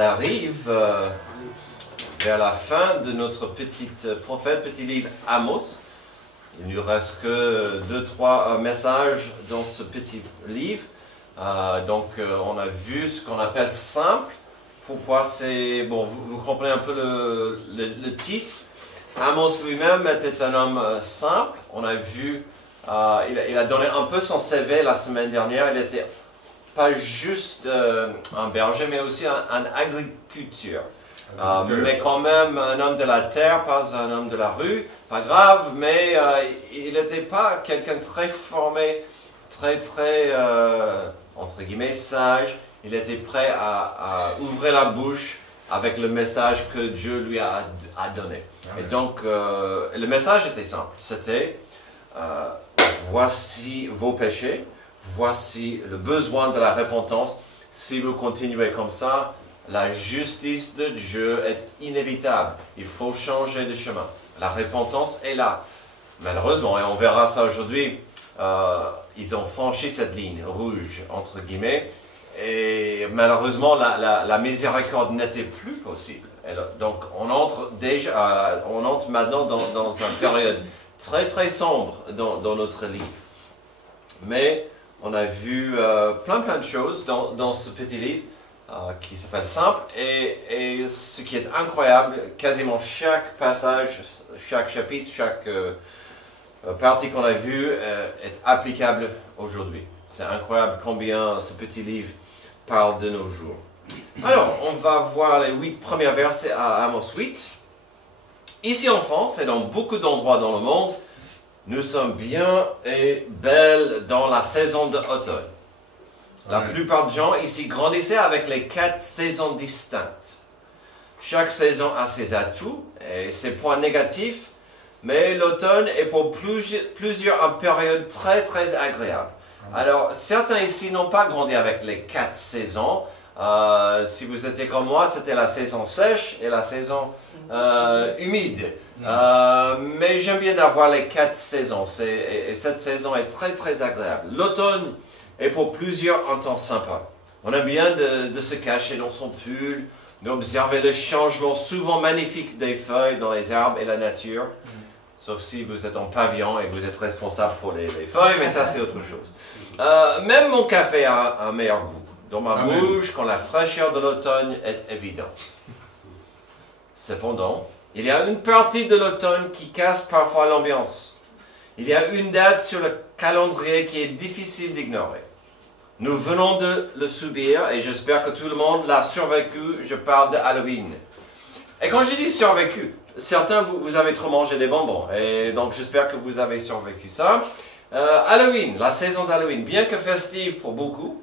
arrive vers la fin de notre petit prophète, petit livre Amos. Il ne nous reste que 2-3 messages dans ce petit livre. On a vu ce qu'on appelle simple. Pourquoi c'est... Bon, vous comprenez un peu le titre. Amos lui-même était un homme simple. On a vu, il a donné un peu son CV la semaine dernière. Il était pas juste un berger, mais aussi un agriculteur. Mais quand même un homme de la terre, pas un homme de la rue. Pas grave, mais il n'était pas quelqu'un de très formé, très, entre guillemets, sage. Il était prêt à ouvrir la bouche avec le message que Dieu lui a donné. Et donc, le message était simple. C'était, voici vos péchés, voici le besoin de la repentance. Si vous continuez comme ça, la justice de Dieu est inévitable. Il faut changer de chemin. La repentance est là. Malheureusement, et on verra ça aujourd'hui, ils ont franchi cette ligne rouge, entre guillemets, et malheureusement, la miséricorde n'était plus possible. Donc, on entre maintenant dans une période très, très sombre dans notre livre. Mais on a vu plein de choses dans ce petit livre qui s'appelle Simple. Et ce qui est incroyable, quasiment chaque passage, chaque chapitre, chaque partie qu'on a vue est applicable aujourd'hui. C'est incroyable combien ce petit livre parle de nos jours. Alors, on va voir les 8 premiers versets à Amos 8. Ici en France et dans beaucoup d'endroits dans le monde, nous sommes bien et belles dans la saison d'automne. La plupart des gens ici grandissaient avec les 4 saisons distinctes. Chaque saison a ses atouts et ses points négatifs, mais l'automne est pour plusieurs une période très très agréable. Alors, certains ici n'ont pas grandi avec les 4 saisons. Si vous étiez comme moi, c'était la saison sèche et la saison humide. Mais j'aime bien avoir les 4 saisons. Et cette saison est très très agréable. L'automne est pour plusieurs un temps sympa. On aime bien de se cacher dans son pull, d'observer le changement souvent magnifique des feuilles dans les arbres et la nature. Sauf si vous êtes en pavillon et vous êtes responsable pour les feuilles, mais ça c'est autre chose. Même mon café a un meilleur goût dans ma bouche quand la fraîcheur de l'automne est évidente. Cependant, il y a une partie de l'automne qui casse parfois l'ambiance. Il y a une date sur le calendrier qui est difficile d'ignorer. Nous venons de le subir et j'espère que tout le monde l'a survécu. Je parle de Halloween. Et quand je dis survécu, certains vous avez trop mangé des bonbons et donc j'espère que vous avez survécu ça. Halloween, la saison d'Halloween, bien que festive pour beaucoup,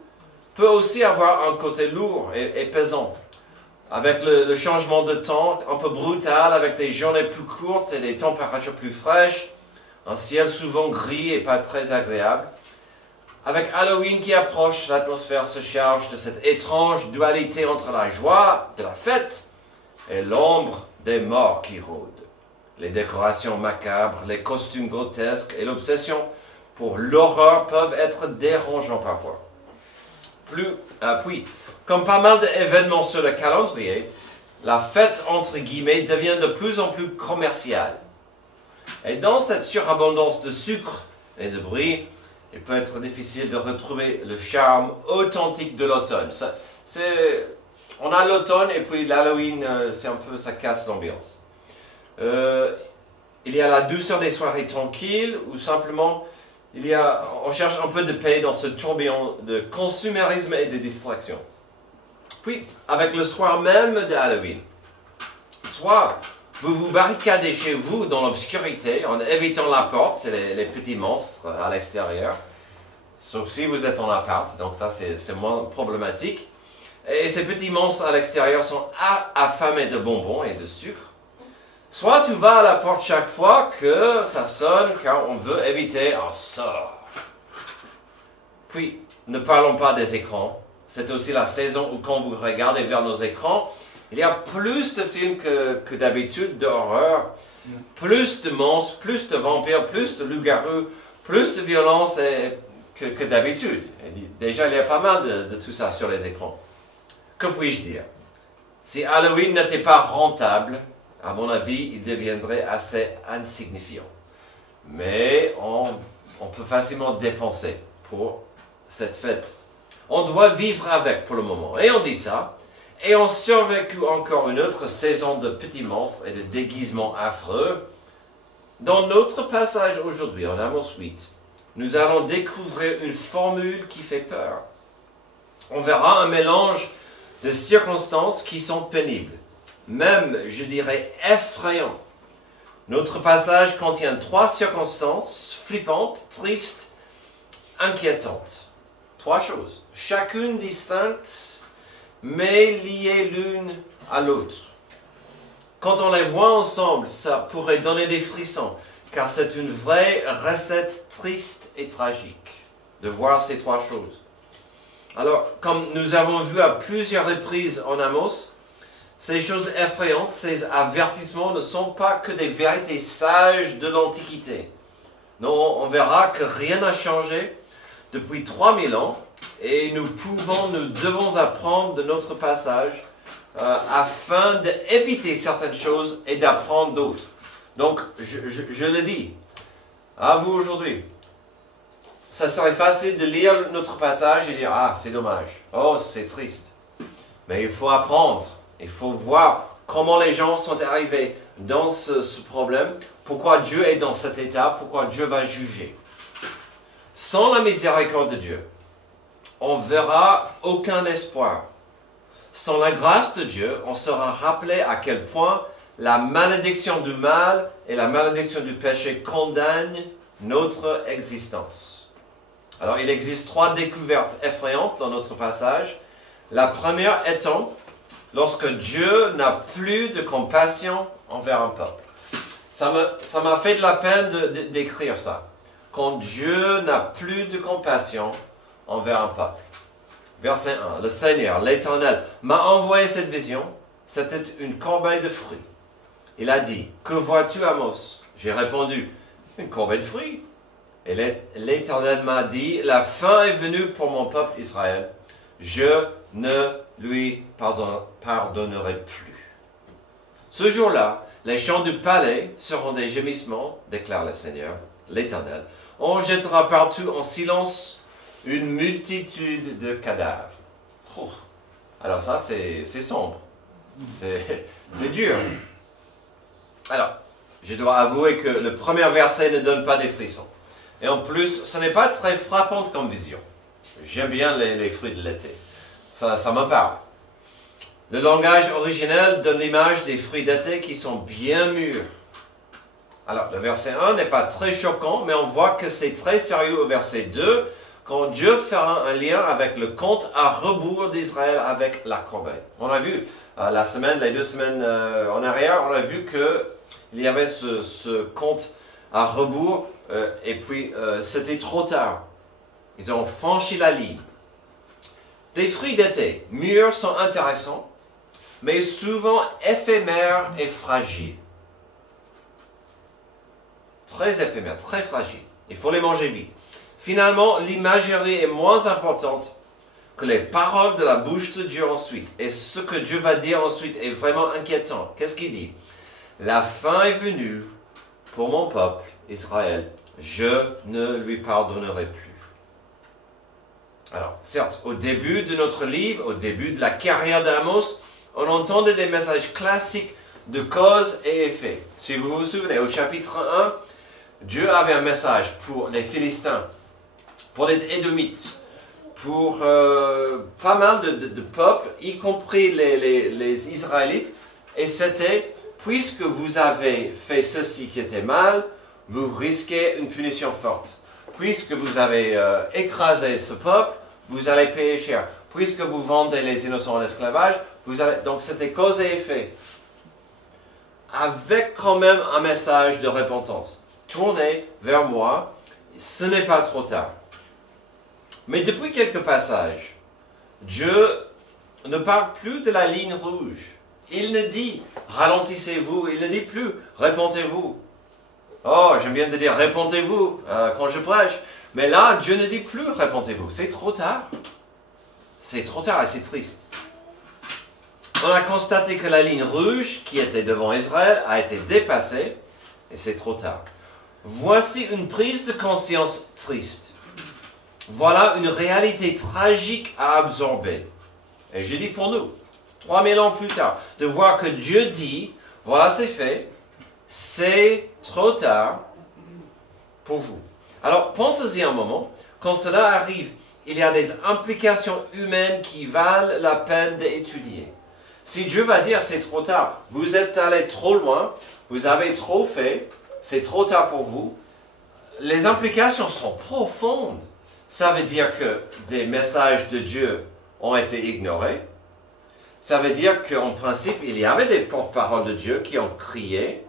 peut aussi avoir un côté lourd et pesant. Avec le changement de temps un peu brutal, avec des journées plus courtes et des températures plus fraîches, un ciel souvent gris et pas très agréable. Avec Halloween qui approche, l'atmosphère se charge de cette étrange dualité entre la joie de la fête et l'ombre des morts qui rôdent. Les décorations macabres, les costumes grotesques et l'obsession pour l'horreur peuvent être dérangeants parfois. Puis, comme pas mal d'événements sur le calendrier, la fête entre guillemets devient de plus en plus commerciale. Et dans cette surabondance de sucre et de bruit, il peut être difficile de retrouver le charme authentique de l'automne. On a l'automne et puis l'Halloween, c'est un peu, ça casse l'ambiance. Il y a la douceur des soirées tranquilles ou simplement on cherche un peu de paix dans ce tourbillon de consumérisme et de distraction. Puis, avec le soir même de Halloween, soit vous vous barricadez chez vous dans l'obscurité en évitant la porte et les petits monstres à l'extérieur, sauf si vous êtes en appart, donc ça c'est moins problématique. Et ces petits monstres à l'extérieur sont affamés de bonbons et de sucre. Soit tu vas à la porte chaque fois que ça sonne car on veut éviter un sort. Puis, ne parlons pas des écrans. C'est aussi la saison où quand vous regardez vers nos écrans, il y a plus de films que d'habitude d'horreur, plus de monstres, plus de vampires, plus de loups-garous, plus de violence que d'habitude. Déjà, il y a pas mal de tout ça sur les écrans. Que puis-je dire? Si Halloween n'était pas rentable, à mon avis, il deviendrait assez insignifiant. Mais on peut facilement dépenser pour cette fête. On doit vivre avec pour le moment. Et on dit ça. Et on survécu encore une autre saison de petits monstres et de déguisements affreux. Dans notre passage aujourd'hui, en Amos 8, nous allons découvrir une formule qui fait peur. On verra un mélange de circonstances qui sont pénibles, même, je dirais, effrayants. Notre passage contient 3 circonstances flippantes, tristes, inquiétantes. 3 choses, chacune distincte, mais liées l'une à l'autre. Quand on les voit ensemble, ça pourrait donner des frissons, car c'est une vraie recette triste et tragique de voir ces 3 choses. Alors, comme nous avons vu à plusieurs reprises en Amos, ces choses effrayantes, ces avertissements ne sont pas que des vérités sages de l'Antiquité. Non, on verra que rien n'a changé depuis 3000 ans et nous devons apprendre de notre passage afin d'éviter certaines choses et d'apprendre d'autres. Donc, je le dis à vous aujourd'hui. Ça serait facile de lire notre passage et dire « Ah, c'est dommage. Oh, c'est triste. » Mais il faut apprendre. Il faut voir comment les gens sont arrivés dans ce problème, pourquoi Dieu est dans cet état, pourquoi Dieu va juger. Sans la miséricorde de Dieu, on verra aucun espoir. Sans la grâce de Dieu, on sera rappelé à quel point la malédiction du mal et la malédiction du péché condamnent notre existence. Alors, il existe 3 découvertes effrayantes dans notre passage. La première étant, lorsque Dieu n'a plus de compassion envers un peuple. Ça m'a fait de la peine d'écrire ça. Quand Dieu n'a plus de compassion envers un peuple. Verset 1. Le Seigneur, l'Éternel, m'a envoyé cette vision. C'était une corbeille de fruits. Il a dit, « Que vois-tu, Amos ?» J'ai répondu, « Une corbeille de fruits. » Et l'Éternel m'a dit, « La fin est venue pour mon peuple Israël. Je ne lui pardonnerai plus. » Ce jour-là, les chants du palais seront des gémissements, déclare le Seigneur, l'Éternel. On jettera partout en silence une multitude de cadavres. Oh. Alors ça, c'est sombre. C'est dur. Alors, je dois avouer que le premier verset ne donne pas des frissons. Et en plus, ce n'est pas très frappant comme vision. J'aime bien les fruits de l'été. Ça me parle. Le langage originel donne l'image des fruits d'été qui sont bien mûrs. Alors, le verset 1 n'est pas très choquant, mais on voit que c'est très sérieux au verset 2, quand Dieu fera un lien avec le compte à rebours d'Israël avec la corbeille. On a vu, les 2 semaines en arrière, on a vu qu'il y avait ce compte à rebours, et puis c'était trop tard. Ils ont franchi la ligne. Les fruits d'été mûrs sont intéressants, mais souvent éphémères et fragiles. Très éphémères, très fragiles. Il faut les manger vite. Finalement, l'imagerie est moins importante que les paroles de la bouche de Dieu ensuite. Et ce que Dieu va dire ensuite est vraiment inquiétant. Qu'est-ce qu'il dit? La fin est venue pour mon peuple, Israël. Je ne lui pardonnerai plus. Alors, certes, au début de notre livre, au début de la carrière d'Amos, on entendait des messages classiques de cause et effet. Si vous vous souvenez, au chapitre 1, Dieu avait un message pour les Philistins, pour les Édomites, pour pas mal de peuples, y compris les Israélites, et c'était, puisque vous avez fait ceci qui était mal, vous risquez une punition forte. Puisque vous avez écrasé ce peuple, vous allez payer cher. Puisque vous vendez les innocents en esclavage, donc c'était cause et effet. Avec quand même un message de repentance. Tournez vers moi, ce n'est pas trop tard. Mais depuis quelques passages, Dieu ne parle plus de la ligne rouge. Il ne dit « ralentissez-vous », il ne dit plus « répentez-vous ». Oh, j'aime bien de dire « répentez-vous » quand je prêche. Mais là, Dieu ne dit plus « répentez-vous ». C'est trop tard. C'est trop tard et c'est triste. On a constaté que la ligne rouge qui était devant Israël a été dépassée et c'est trop tard. Voici une prise de conscience triste. Voilà une réalité tragique à absorber. Et je dis pour nous, 3000 ans plus tard, de voir que Dieu dit, voilà c'est fait, c'est trop tard pour vous. Alors pensez-y un moment, quand cela arrive, il y a des implications humaines qui valent la peine d'étudier. Si Dieu va dire c'est trop tard, vous êtes allé trop loin, vous avez trop fait, c'est trop tard pour vous, les implications sont profondes. Ça veut dire que des messages de Dieu ont été ignorés. Ça veut dire qu'en principe, il y avait des porte-paroles de Dieu qui ont crié.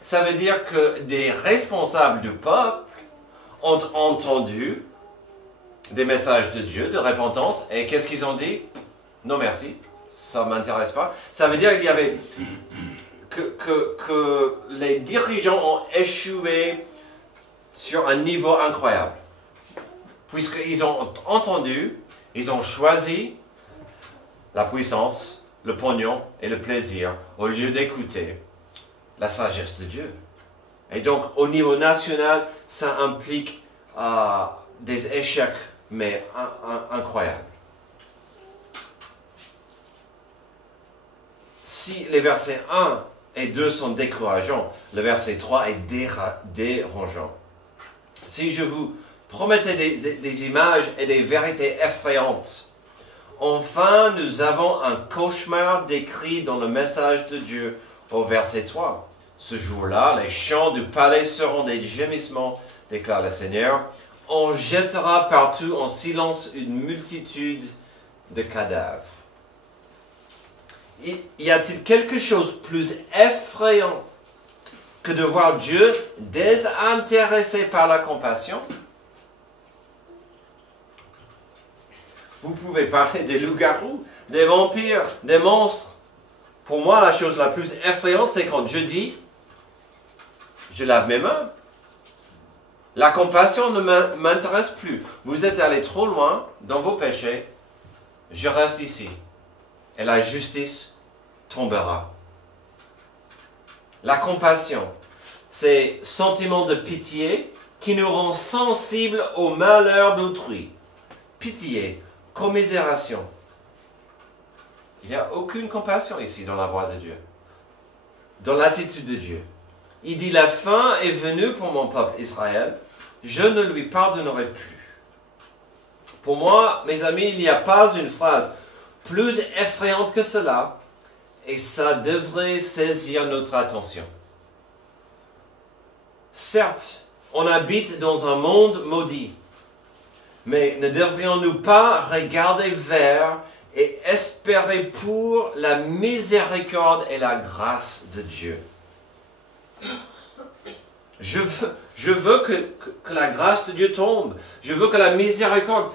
Ça veut dire que des responsables du peuple ont entendu des messages de Dieu, de repentance, et qu'est-ce qu'ils ont dit? Non merci, ça ne m'intéresse pas. Ça veut dire qu'il y avait que les dirigeants ont échoué sur un niveau incroyable. Puisqu'ils ont entendu, ils ont choisi la puissance, le pognon et le plaisir au lieu d'écouter la sagesse de Dieu. Et donc, au niveau national, ça implique des échecs, mais incroyables. Si les versets 1 et 2 sont décourageants, le verset 3 est dérangeant. Si je vous promettais des images et des vérités effrayantes, enfin nous avons un cauchemar décrit dans le message de Dieu au verset 3. Ce jour-là, les chants du palais seront des gémissements, déclare le Seigneur. On jettera partout en silence une multitude de cadavres. Y a-t-il quelque chose de plus effrayant que de voir Dieu désintéressé par la compassion? Vous pouvez parler des loups-garous, des vampires, des monstres. Pour moi, la chose la plus effrayante, c'est quand Dieu dit « Je lave mes mains ». La compassion ne m'intéresse plus. Vous êtes allé trop loin dans vos péchés. Je reste ici. Et la justice tombera. La compassion, c'est sentiment de pitié qui nous rend sensibles au malheur d'autrui. Pitié, commisération. Il n'y a aucune compassion ici dans la voix de Dieu, dans l'attitude de Dieu. Il dit, la fin est venue pour mon peuple Israël, je ne lui pardonnerai plus. Pour moi, mes amis, il n'y a pas une phrase plus effrayante que cela, et ça devrait saisir notre attention. Certes, on habite dans un monde maudit, mais ne devrions-nous pas regarder vers et espérer pour la miséricorde et la grâce de Dieu? Je veux que la grâce de Dieu tombe. Je veux que la miséricorde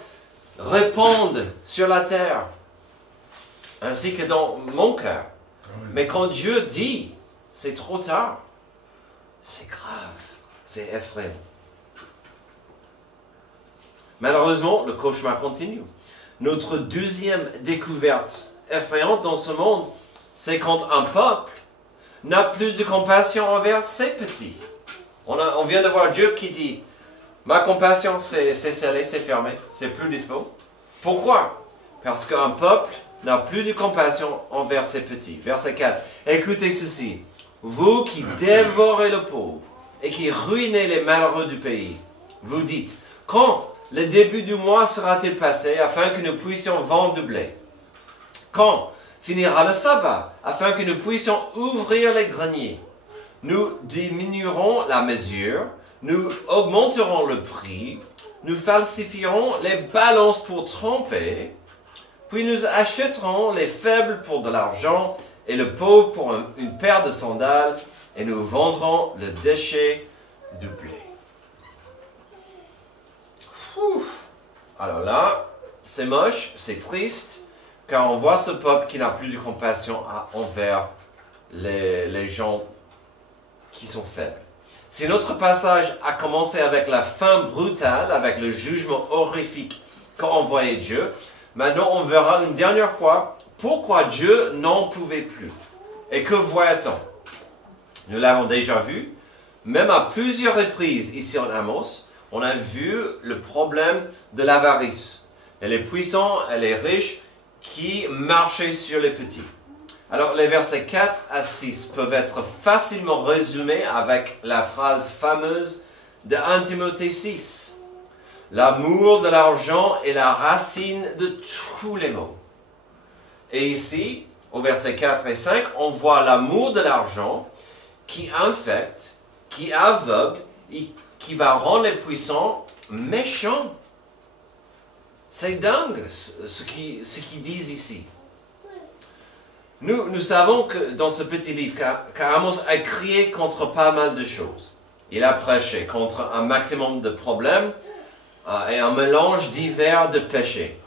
répande sur la terre, ainsi que dans mon cœur. Mais quand Dieu dit, c'est trop tard, c'est grave, c'est effrayant. Malheureusement, le cauchemar continue. Notre deuxième découverte effrayante dans ce monde, c'est quand un peuple n'a plus de compassion envers ses petits. On vient de voir Dieu qui dit, ma compassion c'est scellé, c'est fermé, c'est plus dispo. Pourquoi? Parce qu'un peuple n'a plus de compassion envers ses petits. Verset 4. Écoutez ceci. Vous qui dévorez le pauvre et qui ruinez les malheureux du pays, vous dites, quand le début du mois sera-t-il passé afin que nous puissions vendre du blé? Quand finira le sabbat afin que nous puissions ouvrir les greniers? Nous diminuerons la mesure, nous augmenterons le prix, nous falsifierons les balances pour tromper, puis nous achèterons les faibles pour de l'argent et le pauvre pour une paire de sandales, et nous vendrons le déchet du blé. Alors là, c'est moche, c'est triste, car on voit ce peuple qui n'a plus de compassion envers les gens qui sont faibles. Si notre passage a commencé avec la fin brutale, avec le jugement horrifique qu'a envoyé Dieu, maintenant on verra une dernière fois pourquoi Dieu n'en pouvait plus? Et que voit-on? Nous l'avons déjà vu, même à plusieurs reprises ici en Amos, on a vu le problème de l'avarice. Et les puissants et les riches qui marchaient sur les petits. Alors les versets 4 à 6 peuvent être facilement résumés avec la phrase fameuse de 1 Timothée 6. L'amour de l'argent est la racine de tous les maux. Et ici, au verset 4 et 5, on voit l'amour de l'argent qui infecte, qui aveugle, et qui va rendre les puissants méchants. C'est dingue ce qu'ils disent ici. Nous savons que dans ce petit livre, qu'Amos a crié contre pas mal de choses. Il a prêché contre un maximum de problèmes et un mélange divers de péchés.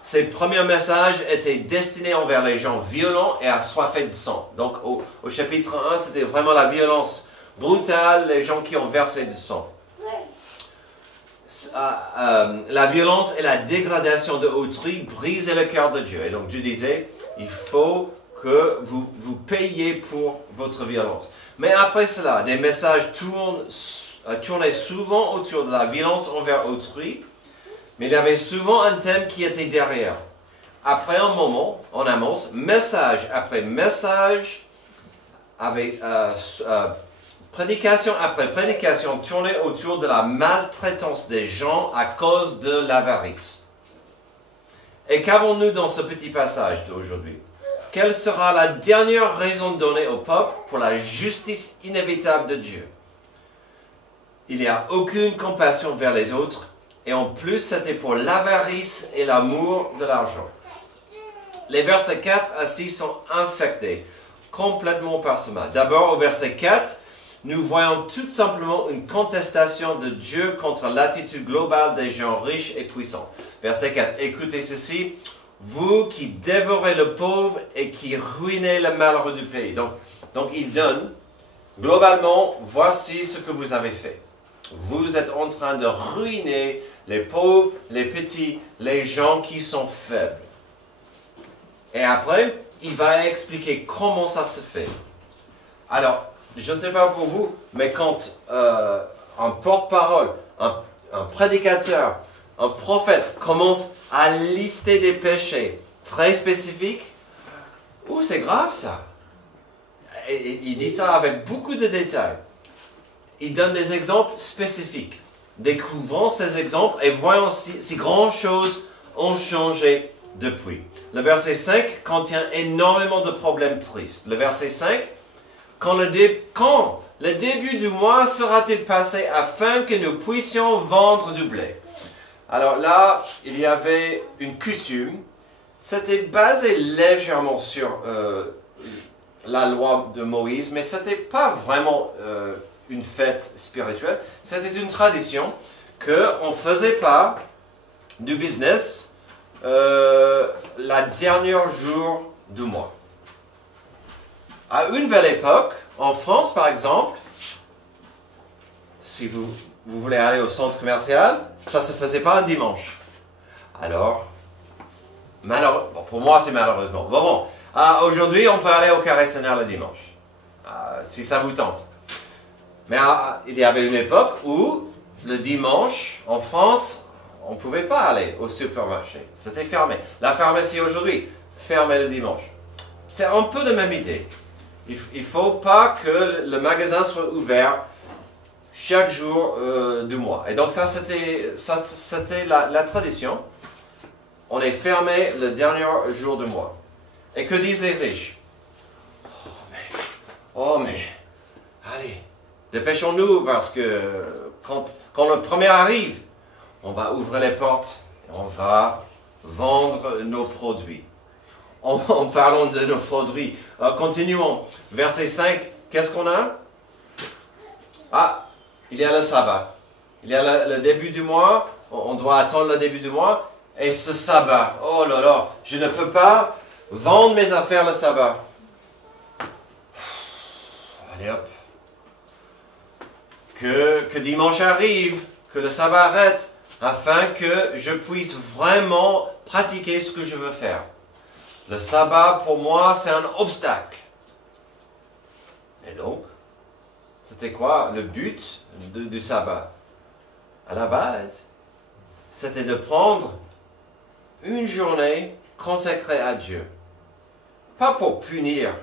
Ses premiers messages étaient destinés envers les gens violents et assoiffés de sang. Donc au chapitre 1, c'était vraiment la violence brutale, les gens qui ont versé du sang. La violence et la dégradation de autrui brisaient le cœur de Dieu. Et donc Dieu disait, il faut que vous payiez pour votre violence. Mais après cela, des messages tournaient souvent autour de la violence envers autrui, mais il y avait souvent un thème qui était derrière. Après un moment, en Amos, message après message, avec prédication après prédication tournait autour de la maltraitance des gens à cause de l'avarice. Et qu'avons-nous dans ce petit passage d'aujourd'hui? Quelle sera la dernière raison donnée au peuple pour la justice inévitable de Dieu? Il n'y a aucune compassion vers les autres, et en plus c'était pour l'avarice et l'amour de l'argent. Les versets 4 à 6 sont infectés complètement par ce mal. D'abord au verset 4, nous voyons tout simplement une contestation de Dieu contre l'attitude globale des gens riches et puissants. Verset 4, écoutez ceci, vous qui dévorez le pauvre et qui ruinez le malheureux du pays. Donc il donne, globalement, voici ce que vous avez fait. Vous êtes en train de ruiner les pauvres, les petits, les gens qui sont faibles. Et après, il va expliquer comment ça se fait. Alors, je ne sais pas pour vous, mais quand un porte-parole, un prédicateur, un prophète commence à lister des péchés très spécifiques, c'est grave ça. Et il dit ça avec beaucoup de détails. Il donne des exemples spécifiques. Découvrons ces exemples et voyons si grandes choses ont changé depuis. Le verset 5 contient énormément de problèmes tristes. Le verset 5, quand le début du mois sera-t-il passé afin que nous puissions vendre du blé? Alors là, il y avait une coutume. C'était basé légèrement sur la loi de Moïse, mais ce n'était pas vraiment une fête spirituelle. C'était une tradition qu'on ne faisait pas du business la dernière jour du mois. À une belle époque, en France par exemple, si vous voulez aller au centre commercial, ça ne se faisait pas un dimanche. Alors, pour moi c'est malheureusement. Bon, aujourd'hui on peut aller au Carré Sénère le dimanche, si ça vous tente. Mais il y avait une époque où le dimanche, en France, on ne pouvait pas aller au supermarché. C'était fermé. La pharmacie aujourd'hui, fermée le dimanche. C'est un peu la même idée. Il ne faut pas que le magasin soit ouvert chaque jour du mois. Et donc ça, c'était la tradition. On est fermé le dernier jour du mois. Et que disent les riches? Mais, allez, dépêchons-nous parce que quand le premier arrive, on va ouvrir les portes et on va vendre nos produits. En parlant de nos produits, continuons. Verset 5, qu'est-ce qu'on a? Il y a le sabbat. Il y a le début du mois, on doit attendre le début du mois. Et ce sabbat, oh là là, je ne peux pas vendre mes affaires le sabbat. Allez hop. Que dimanche arrive, que le sabbat arrête, afin que je puisse vraiment pratiquer ce que je veux faire. Le sabbat, pour moi, c'est un obstacle. Et donc, c'était quoi le but du sabbat? À la base, c'était de prendre une journée consacrée à Dieu. Pas pour punir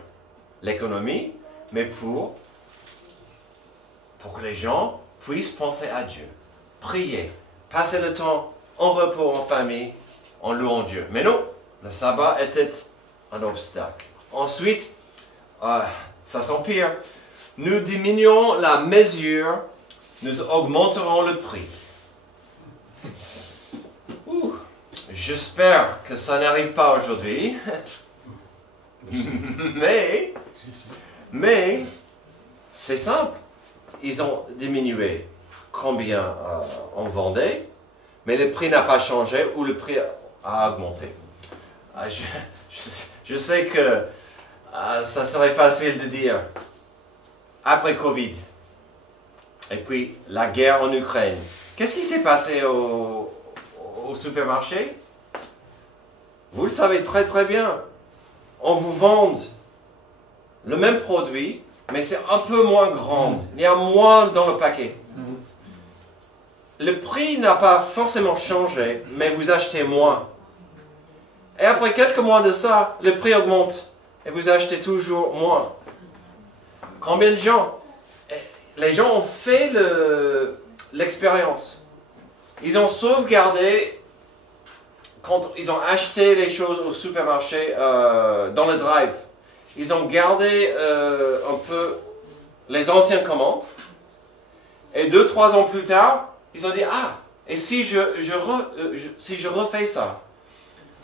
l'économie, mais pour que les gens puissent penser à Dieu, prier, passer le temps en repos, en famille, en louant Dieu. Mais non, le sabbat était un obstacle. Ensuite, ça s'empire. Nous diminuons la mesure, nous augmenterons le prix. J'espère que ça n'arrive pas aujourd'hui. mais c'est simple. Ils ont diminué combien on vendait, mais le prix n'a pas changé ou le prix a augmenté. Je sais que ça serait facile de dire, après Covid, et puis la guerre en Ukraine, qu'est-ce qui s'est passé au supermarché? Vous le savez très très bien. On vous vend le même produit, mais c'est un peu moins grand. Il y a moins dans le paquet. Le prix n'a pas forcément changé, mais vous achetez moins. Et après quelques mois de ça, le prix augmente. Et vous achetez toujours moins. Combien de gens? Les gens ont fait l'expérience. Ils ont sauvegardé quand ils ont acheté les choses au supermarché dans le drive. Ils ont gardé un peu les anciennes commandes. Et 2-3 ans plus tard, ils ont dit, et si je refais ça?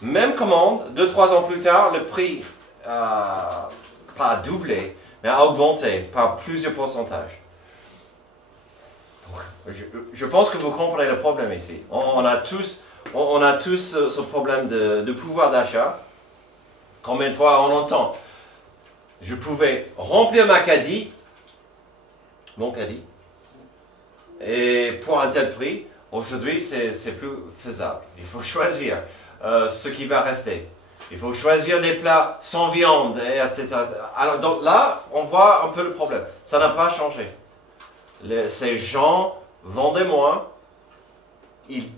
Même commande, 2-3 ans plus tard, le prix pas doublé, mais a augmenté par plusieurs pourcentages. Donc, je pense que vous comprenez le problème ici. On a tous ce problème de pouvoir d'achat. Combien de fois on entend? Je pouvais remplir mon caddie, et pour un tel prix, aujourd'hui c'est plus faisable. Il faut choisir ce qui va rester. Il faut choisir des plats sans viande, etc. Alors donc là, on voit un peu le problème. Ça n'a pas changé. Ces gens vendaient moins. Il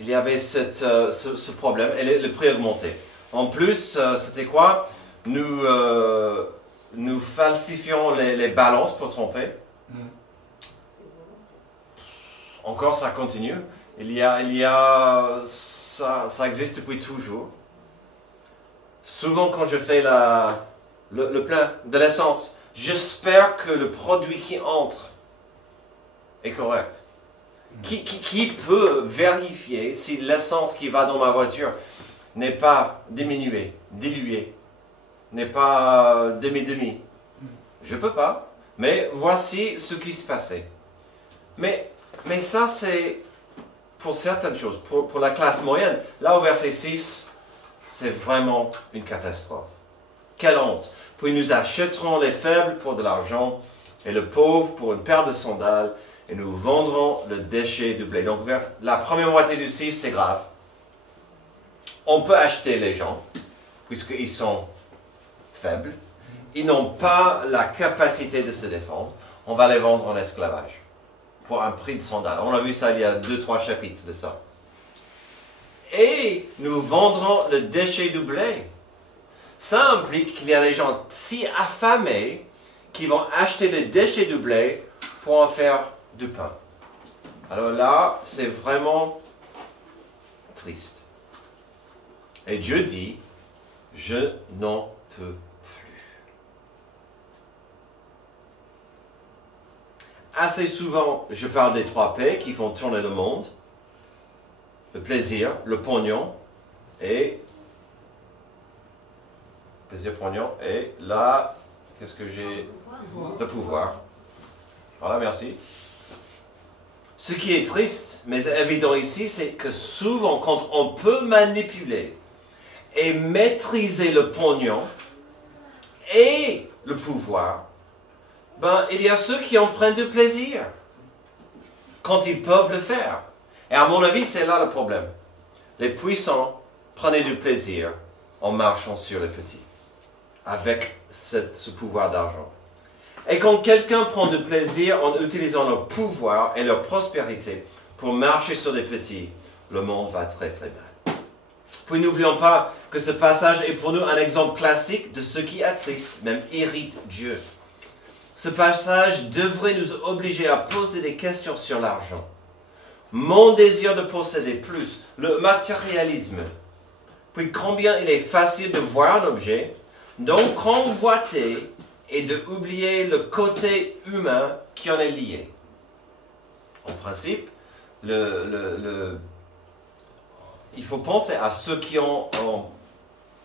y avait ce problème et le prix augmentait. En plus, c'était quoi? Nous falsifions les balances pour tromper. Encore, ça continue. Ça existe depuis toujours. Souvent, quand je fais le plein de l'essence, j'espère que le produit qui entre est correct. Qui peut vérifier si l'essence qui va dans ma voiture n'est pas diminuée, diluée, n'est pas demi-demi? Je ne peux pas, mais voici ce qui se passait. Mais ça, c'est pour certaines choses, pour la classe moyenne. Là, au verset 6, c'est vraiment une catastrophe. Quelle honte! Puis nous achèterons les faibles pour de l'argent et le pauvre pour une paire de sandales, et nous vendrons le déchet du blé. Donc, la première moitié du 6, c'est grave. On peut acheter les gens, puisqu'ils sont faibles. Ils n'ont pas la capacité de se défendre. On va les vendre en esclavage pour un prix de sandales. On a vu ça il y a 2-3 chapitres de ça. Et nous vendrons le déchet du blé. Ça implique qu'il y a des gens si affamés qui vont acheter le déchet du blé pour en faire du pain. Alors là, c'est vraiment triste. Et Dieu dit, je n'en peux plus. Assez souvent, je parle des 3 P qui font tourner le monde. Le plaisir, le pognon et... Plaisir, pognon et là, qu'est-ce que j'ai? Le pouvoir. Voilà, merci. Ce qui est triste, mais évident ici, c'est que souvent, quand on peut manipuler et maîtriser le pognon et le pouvoir, il y a ceux qui en prennent du plaisir quand ils peuvent le faire. Et à mon avis, c'est là le problème. Les puissants prenaient du plaisir en marchant sur les petits, avec ce pouvoir d'argent. Et quand quelqu'un prend du plaisir en utilisant leur pouvoir et leur prospérité pour marcher sur les petits, le monde va très très mal. Puis n'oublions pas que ce passage est pour nous un exemple classique de ce qui attriste, même irrite Dieu. Ce passage devrait nous obliger à poser des questions sur l'argent. Mon désir de posséder plus, le matérialisme. Puis combien il est facile de voir un objet, d'en convoiter et d'oublier le côté humain qui en est lié. En principe, il faut penser à ceux qui ont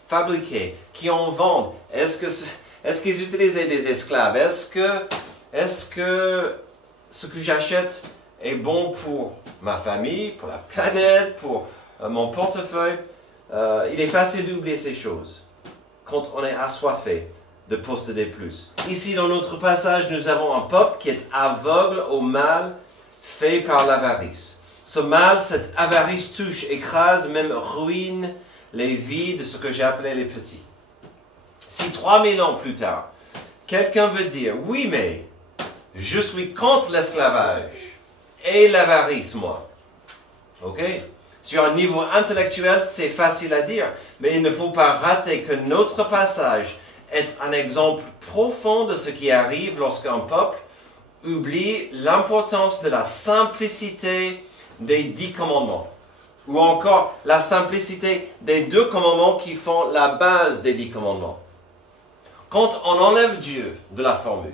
fabriqué, qui en vendent. Est-ce qu'ils utilisaient des esclaves? Est-ce que ce que j'achète est bon pour ma famille, pour la planète, pour mon portefeuille? Il est facile d'oublier ces choses quand on est assoiffé de posséder plus. Ici, dans notre passage, nous avons un peuple qui est aveugle au mal fait par l'avarice. Ce mal, cette avarice touche, écrase, même ruine les vies de ce que j'ai appelé les petits. Si 3000 ans plus tard, quelqu'un veut dire, oui, mais je suis contre l'esclavage et l'avarice, moi. Ok? Sur un niveau intellectuel, c'est facile à dire, mais il ne faut pas rater que notre passage est un exemple profond de ce qui arrive lorsqu'un peuple oublie l'importance de la simplicité des 10 commandements, ou encore la simplicité des 2 commandements qui font la base des 10 commandements. Quand on enlève Dieu de la formule,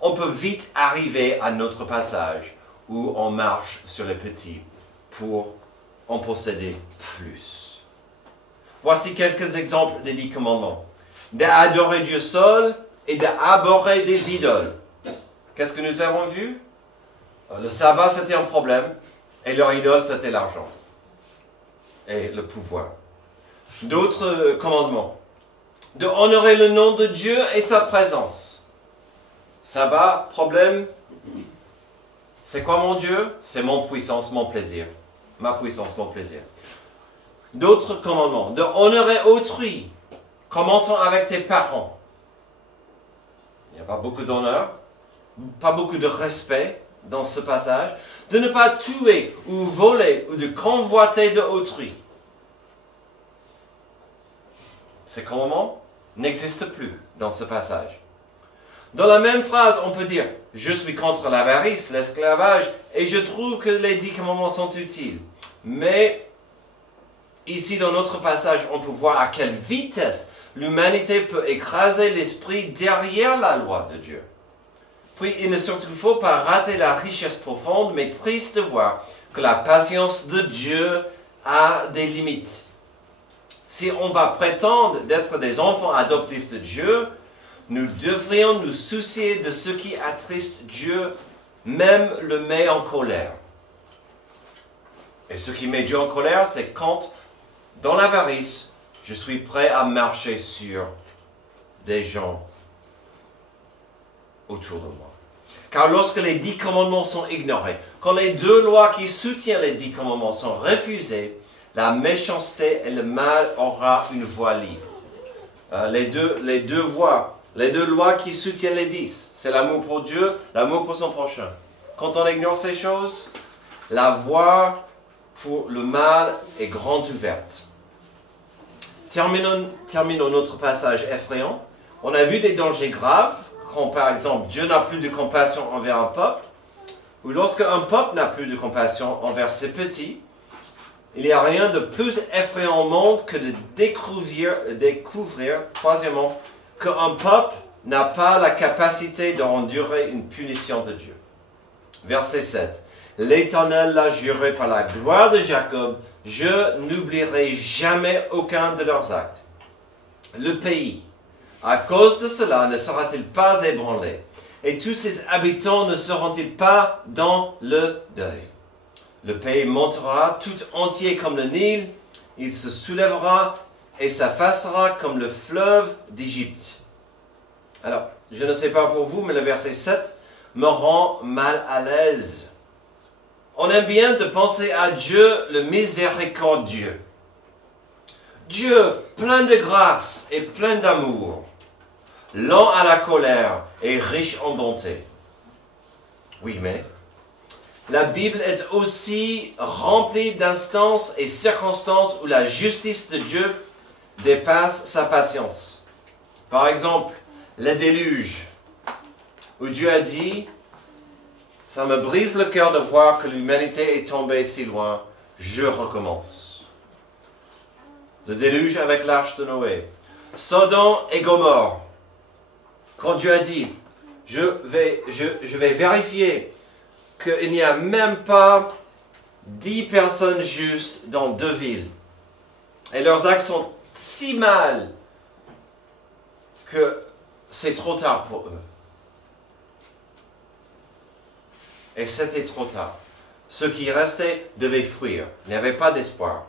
on peut vite arriver à notre passage où on marche sur les petits pour en posséder plus. Voici quelques exemples des 10 commandements. D'adorer Dieu seul et d'abhorrer des idoles. Qu'est-ce que nous avons vu? Le sabbat, c'était un problème, et leur idole, c'était l'argent et le pouvoir. D'autres commandements. De honorer le nom de Dieu et sa présence. Sabbat, problème. C'est quoi mon Dieu? C'est mon puissance, mon plaisir. Ma puissance, mon plaisir. D'autres commandements. De honorer autrui. Commençons avec tes parents. Il n'y a pas beaucoup d'honneur, pas beaucoup de respect dans ce passage. De ne pas tuer ou voler ou de convoiter de autrui. Ces commandements n'existent plus dans ce passage. Dans la même phrase, on peut dire « Je suis contre l'avarice, l'esclavage, et je trouve que les 10 commandements sont utiles. » Mais ici, dans notre passage, on peut voir à quelle vitesse l'humanité peut écraser l'esprit derrière la loi de Dieu. Puis, il ne surtout faut pas rater la richesse profonde, mais triste de voir que la patience de Dieu a des limites. Si on va prétendre d'être des enfants adoptifs de Dieu, nous devrions nous soucier de ce qui attriste Dieu, même le met en colère. Et ce qui met Dieu en colère, c'est quand, dans l'avarice, je suis prêt à marcher sur des gens autour de moi. Car lorsque les 10 commandements sont ignorés, quand les 2 lois qui soutiennent les 10 commandements sont refusées, la méchanceté et le mal aura une voie libre. Les deux lois qui soutiennent les 10, c'est l'amour pour Dieu, l'amour pour son prochain. Quand on ignore ces choses, la voie pour le mal est grande ouverte. Terminons notre passage effrayant. On a vu des dangers graves, quand par exemple Dieu n'a plus de compassion envers un peuple, ou lorsque un peuple n'a plus de compassion envers ses petits. Il n'y a rien de plus effrayant au monde que de découvrir, troisièmement, qu'un peuple n'a pas la capacité d'endurer une punition de Dieu. Verset 7. L'Éternel l'a juré par la gloire de Jacob, je n'oublierai jamais aucun de leurs actes. Le pays, à cause de cela, ne sera-t-il pas ébranlé? Et tous ses habitants ne seront-ils pas dans le deuil? Le pays montera tout entier comme le Nil, il se soulèvera et s'effacera comme le fleuve d'Égypte. Alors, je ne sais pas pour vous, mais le verset 7 me rend mal à l'aise. On aime bien de penser à Dieu le miséricordieux. Dieu, plein de grâce et plein d'amour, lent à la colère et riche en bonté. Oui, mais la Bible est aussi remplie d'instances et circonstances où la justice de Dieu dépasse sa patience. Par exemple, le déluge, où Dieu a dit « Ça me brise le cœur de voir que l'humanité est tombée si loin, je recommence. » Le déluge avec l'arche de Noé. Sodome et Gomorrhe, quand Dieu a dit « Je vais vérifier qu'il n'y a même pas 10 personnes justes dans 2 villes. Et leurs actes sont si mal que c'est trop tard pour eux. » Et c'était trop tard. Ceux qui restaient devaient fuir. Il n'y avait pas d'espoir.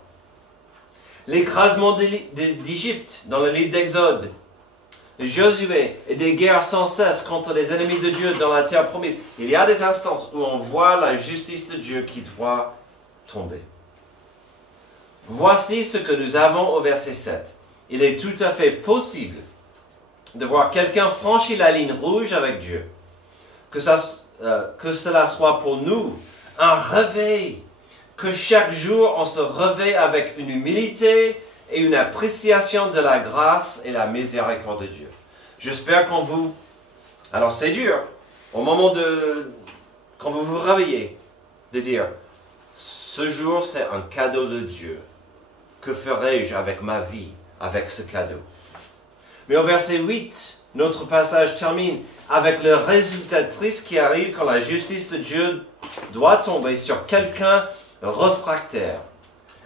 L'écrasement d'Égypte dans le livre d'Exode. Josué et des guerres sans cesse contre les ennemis de Dieu dans la terre promise. Il y a des instances où on voit la justice de Dieu qui doit tomber. Voici ce que nous avons au verset 7. Il est tout à fait possible de voir quelqu'un franchir la ligne rouge avec Dieu. Que cela soit pour nous un réveil. Que chaque jour on se réveille avec une humilité et une appréciation de la grâce et la miséricorde de Dieu. J'espère qu'en vous... Alors c'est dur, au moment quand vous vous réveillez, de dire, ce jour c'est un cadeau de Dieu. Que ferai-je avec ma vie, avec ce cadeau? Mais au verset 8, notre passage termine avec le résultat triste qui arrive quand la justice de Dieu doit tomber sur quelqu'un réfractaire.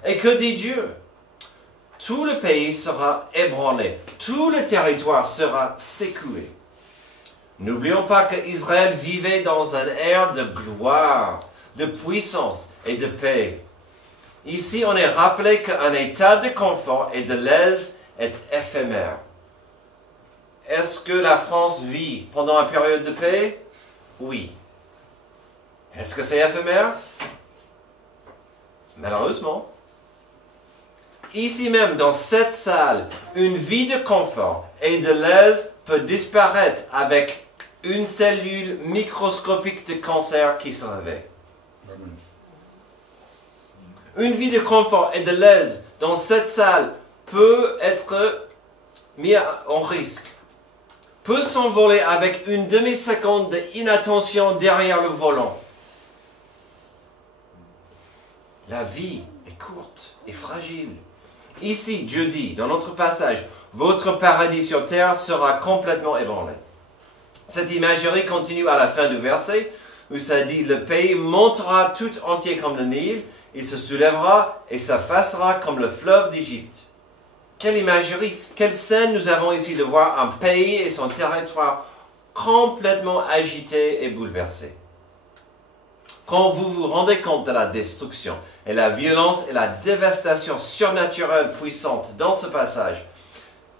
Et que dit Dieu? Tout le pays sera ébranlé, tout le territoire sera secoué. N'oublions pas qu'Israël vivait dans un ère de gloire, de puissance et de paix. Ici, on est rappelé qu'un état de confort et de l'aise est éphémère. Est-ce que la France vit pendant une période de paix? Oui. Est-ce que c'est éphémère? Malheureusement. Ici même, dans cette salle, une vie de confort et de l'aise peut disparaître avec une cellule microscopique de cancer qui se réveille. Une vie de confort et de l'aise dans cette salle peut être mise en risque, peut s'envoler avec une demi-seconde d'inattention derrière le volant. La vie est courte et fragile. Ici, Dieu dit, dans notre passage, « Votre paradis sur terre sera complètement ébranlé. » Cette imagerie continue à la fin du verset, où ça dit « Le pays montera tout entier comme le Nil, il se soulèvera et s'effacera comme le fleuve d'Égypte. » Quelle imagerie, quelle scène nous avons ici de voir un pays et son territoire complètement agités et bouleversés. Quand vous vous rendez compte de la destruction et la violence et la dévastation surnaturelle puissante dans ce passage,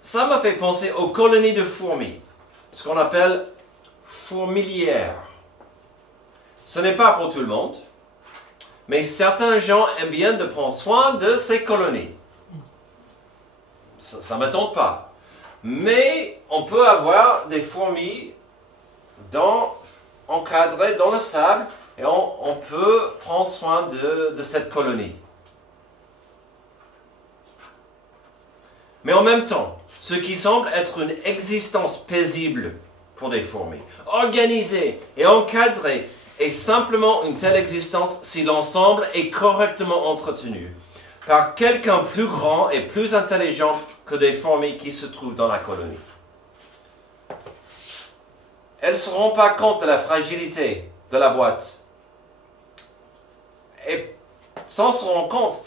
ça m'a fait penser aux colonies de fourmis, ce qu'on appelle fourmilières. Ce n'est pas pour tout le monde, mais certains gens aiment bien de prendre soin de ces colonies. Ça ne me tente pas. Mais on peut avoir des fourmis encadrées dans le sable et on peut prendre soin de cette colonie. Mais en même temps, ce qui semble être une existence paisible pour des fourmis, organisée et encadrée, est simplement une telle existence si l'ensemble est correctement entretenu par quelqu'un plus grand et plus intelligent que des fourmis qui se trouvent dans la colonie. Elles ne se rendent pas compte de la fragilité de la boîte. Et sans se rendre compte,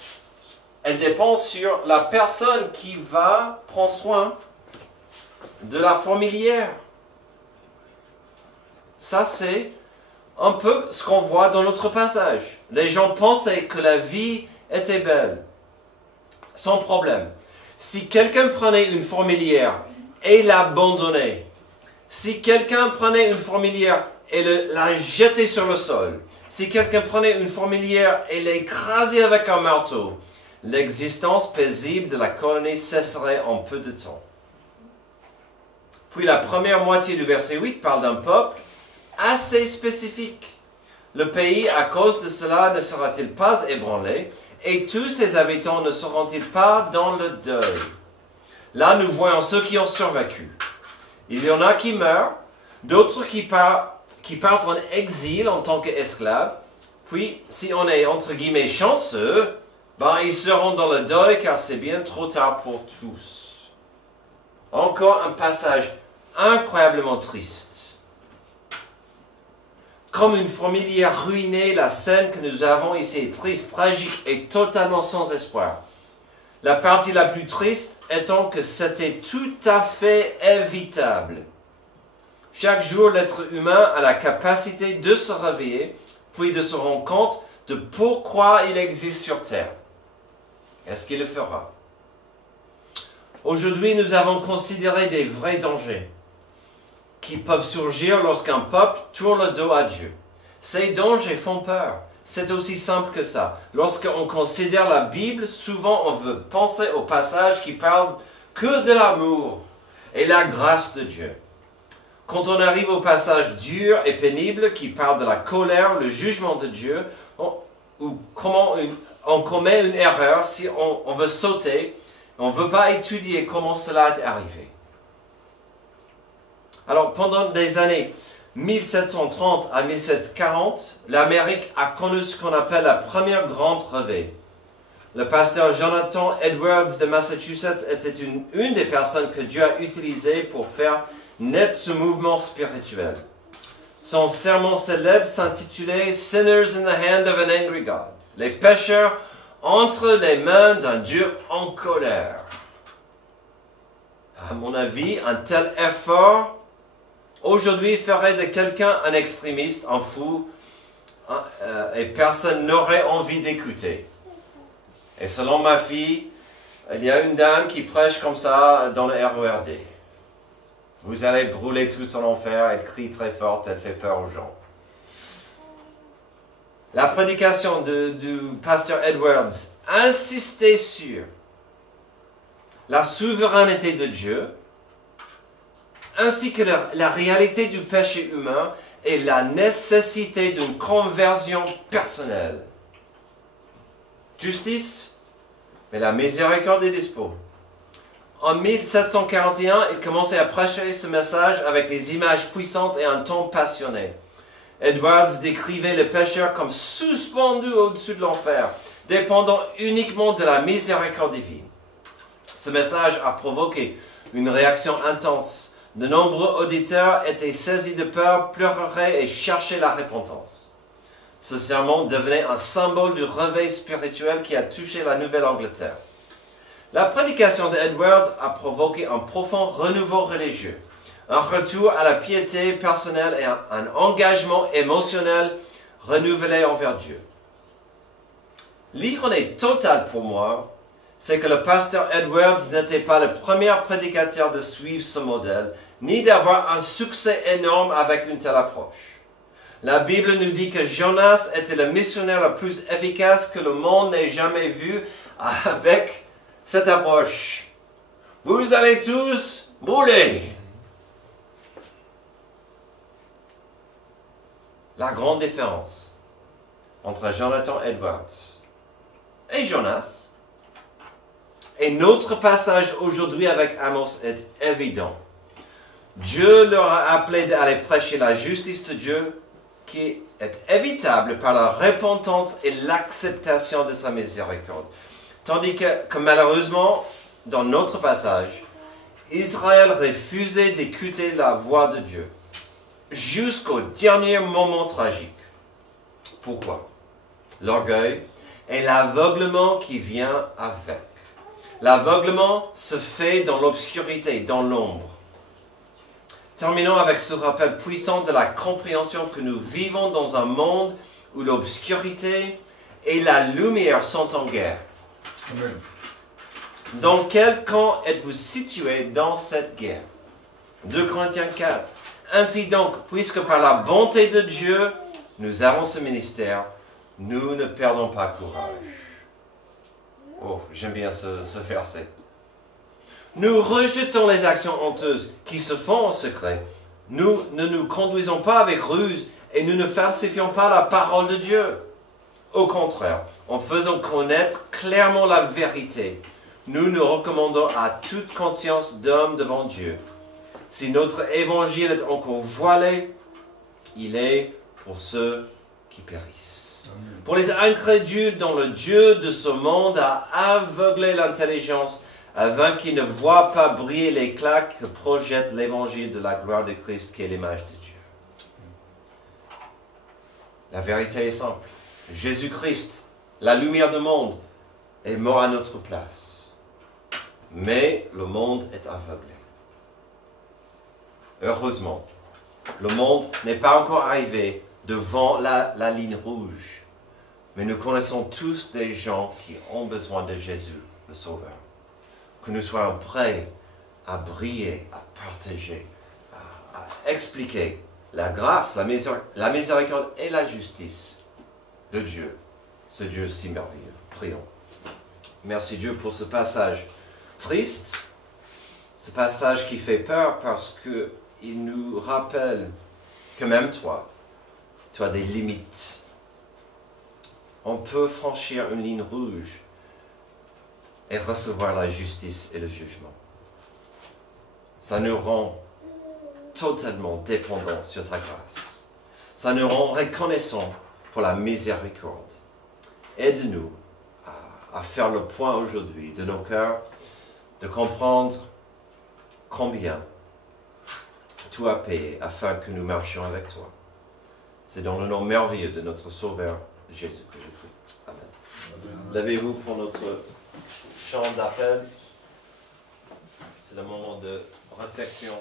elles dépendent sur la personne qui va prendre soin de la fourmilière. Ça, c'est un peu ce qu'on voit dans notre passage. Les gens pensaient que la vie était belle, sans problème. Si quelqu'un prenait une fourmilière et l'abandonnait, si quelqu'un prenait une fourmilière et la jetait sur le sol, si quelqu'un prenait une fourmilière et l'écrasait avec un marteau, l'existence paisible de la colonie cesserait en peu de temps. Puis la première moitié du verset 8 parle d'un peuple assez spécifique. Le pays, à cause de cela, ne sera-t-il pas ébranlé, et tous ses habitants ne seront-ils pas dans le deuil? Là, nous voyons ceux qui ont survécu. Il y en a qui meurent, d'autres qui partent en exil en tant qu'esclaves. Puis, si on est entre guillemets chanceux, ils seront dans le deuil car c'est bien trop tard pour tous. Encore un passage incroyablement triste. Comme une fourmilière ruinée, la scène que nous avons ici est triste, tragique et totalement sans espoir. La partie la plus triste étant que c'était tout à fait évitable. Chaque jour, l'être humain a la capacité de se réveiller, puis de se rendre compte de pourquoi il existe sur Terre. Est-ce qu'il le fera? Aujourd'hui, nous avons considéré des vrais dangers qui peuvent surgir lorsqu'un peuple tourne le dos à Dieu. Ces dangers font peur. C'est aussi simple que ça. Lorsqu'on considère la Bible, souvent on veut penser au passage qui parle que de l'amour et la grâce de Dieu. Quand on arrive au passage dur et pénible qui parle de la colère, le jugement de Dieu, ou comment on commet une erreur si on veut sauter, on ne veut pas étudier comment cela est arrivé. Alors, pendant des années 1730 à 1740, l'Amérique a connu ce qu'on appelle la première grande relevée. Le pasteur Jonathan Edwards de Massachusetts était une des personnes que Dieu a utilisées pour faire naître ce mouvement spirituel. Son sermon célèbre s'intitulait « Sinners in the hand of an angry God ». Les pécheurs entre les mains d'un Dieu en colère. À mon avis, un tel effort aujourd'hui ferait de quelqu'un un extrémiste, un fou, et personne n'aurait envie d'écouter. Et selon ma fille, il y a une dame qui prêche comme ça dans le RERD. Vous allez brûler tous en enfer, elle crie très fort, elle fait peur aux gens. La prédication du pasteur Edwards insistait sur la souveraineté de Dieu, ainsi que la réalité du péché humain et la nécessité d'une conversion personnelle. Justice, mais la miséricorde est dispo. En 1741, il commençait à prêcher ce message avec des images puissantes et un ton passionné. Edwards décrivait les pécheurs comme suspendus au-dessus de l'enfer, dépendant uniquement de la miséricorde divine. Ce message a provoqué une réaction intense. De nombreux auditeurs étaient saisis de peur, pleureraient et cherchaient la repentance. Ce sermon devenait un symbole du réveil spirituel qui a touché la Nouvelle-Angleterre. La prédication d'Edwards a provoqué un profond renouveau religieux, un retour à la piété personnelle et un engagement émotionnel renouvelé envers Dieu. L'ironie totale pour moi, c'est que le pasteur Edwards n'était pas le premier prédicateur de suivre ce modèle, ni d'avoir un succès énorme avec une telle approche. La Bible nous dit que Jonas était le missionnaire le plus efficace que le monde n'ait jamais vu avec cette approche. Vous allez tous brûler. La grande différence entre Jonathan Edwards et Jonas et notre passage aujourd'hui avec Amos est évident. Dieu leur a appelé d'aller prêcher la justice de Dieu qui est évitable par la repentance et l'acceptation de sa miséricorde. Tandis que malheureusement, dans notre passage, Israël refusait d'écouter la voix de Dieu jusqu'au dernier moment tragique. Pourquoi? L'orgueil et l'aveuglement qui vient avec. L'aveuglement se fait dans l'obscurité, dans l'ombre. Terminons avec ce rappel puissant de la compréhension que nous vivons dans un monde où l'obscurité et la lumière sont en guerre. Amen. Dans quel camp êtes-vous situé dans cette guerre? 2 Corinthiens 4. Ainsi donc, puisque par la bonté de Dieu, nous avons ce ministère, nous ne perdons pas courage. Oh, j'aime bien ce verset. Nous rejetons les actions honteuses qui se font en secret. Nous ne nous conduisons pas avec ruse et nous ne falsifions pas la parole de Dieu. Au contraire, en faisant connaître clairement la vérité, nous nous recommandons à toute conscience d'homme devant Dieu. Si notre évangile est encore voilé, il est pour ceux qui périssent. Pour les incrédules dont le Dieu de ce monde a aveuglé l'intelligence afin qu'ils ne voient pas briller l'éclat que projette l'évangile de la gloire de Christ qui est l'image de Dieu. La vérité est simple. Jésus-Christ, la lumière du monde, est mort à notre place. Mais le monde est aveuglé. Heureusement, le monde n'est pas encore arrivé devant la ligne rouge. Mais nous connaissons tous des gens qui ont besoin de Jésus, le Sauveur. Que nous soyons prêts à briller, à partager, à expliquer la grâce, la miséricorde et la justice de Dieu, ce Dieu si merveilleux. Prions. Merci Dieu pour ce passage triste, ce passage qui fait peur parce qu'il nous rappelle que même toi, tu as des limites. On peut franchir une ligne rouge et recevoir la justice et le jugement. Ça nous rend totalement dépendants sur ta grâce. Ça nous rend reconnaissants pour la miséricorde. Aide-nous à faire le point aujourd'hui de nos cœurs, de comprendre combien tout a payé afin que nous marchions avec toi. C'est dans le nom merveilleux de notre Sauveur Jésus que je prie. Amen. Levez-vous pour notre chant d'appel. C'est le moment de réflexion.